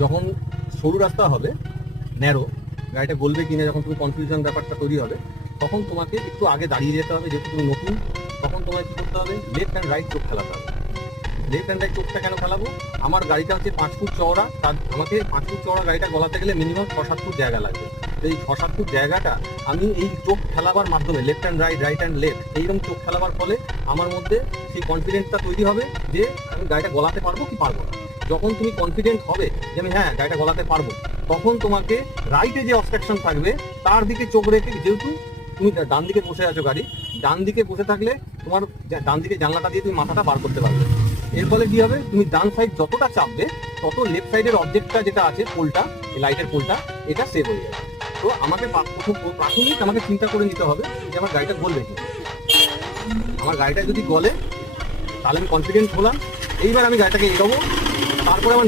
যখন সরু রাস্তা হবে, ন্যারো, গাড়িটা গলবে কিনা যখন তুমি কনফিউশন ব্যাপারটা তৈরি হবে, তখন তোমাকে একটু আগে দাঁড়িয়ে যেতে হবে, যেহেতু তুমি নতুন। তখন তোমাকে কী করতে হবে, লেফট অ্যান্ড রাইট চোখ খেলাতে হবে। লেফট হ্যান্ড রাইট চোখটা কেন খেলাবো? আমার গাড়িটা হচ্ছে 5 ফুট চওড়া, তার আমাকে 5 ফুট চওড়া গাড়িটা গলাতে গেলে মিনিমাম 6-7 ফুট জায়গা লাগবে। তো এই 6-7 ফুট জায়গাটা আমি এই চোখ খেলাবার মাধ্যমে, left hand right, right hand left, এইরকম চোখ খেলাবার ফলে আমার মধ্যে সেই কনফিডেন্সটা তৈরি হবে যে আমি গাড়িটা গলাতে পারবো কি পারবো না। যখন তুমি কনফিডেন্ট হবে যে আমি হ্যাঁ গাড়িটা গলাতে পারবো, তখন তোমাকে রাইটে যে অবস্ট্রাকশন থাকবে তার দিকে চোখ রেখে, যেহেতু তুমি ডান দিকে বসে আছো, গাড়ি ডান দিকে বসে থাকলে তোমার ডান দিকে জানলাটা দিয়ে তুমি মাথাটা বার করতে পারবে। এর ফলে কি হবে, তুমি ডান সাইড যতটা চাপবে তত লেফট সাইডের অবজেক্টটা যেটা আছে, পোলটা, এই লাইটের পোলটা, এটা সেভ হয়ে যাবে। তো আমাকে প্রাথমিক আমাকে চিন্তা করে নিতে হবে যে আমার গাড়িটা গলবে কি। আমার গাড়িটা যদি গলে তাহলে আমি কনফিডেন্স হলাম, এইবার আমি গাড়িটাকে এগোবো, তারপরে আমার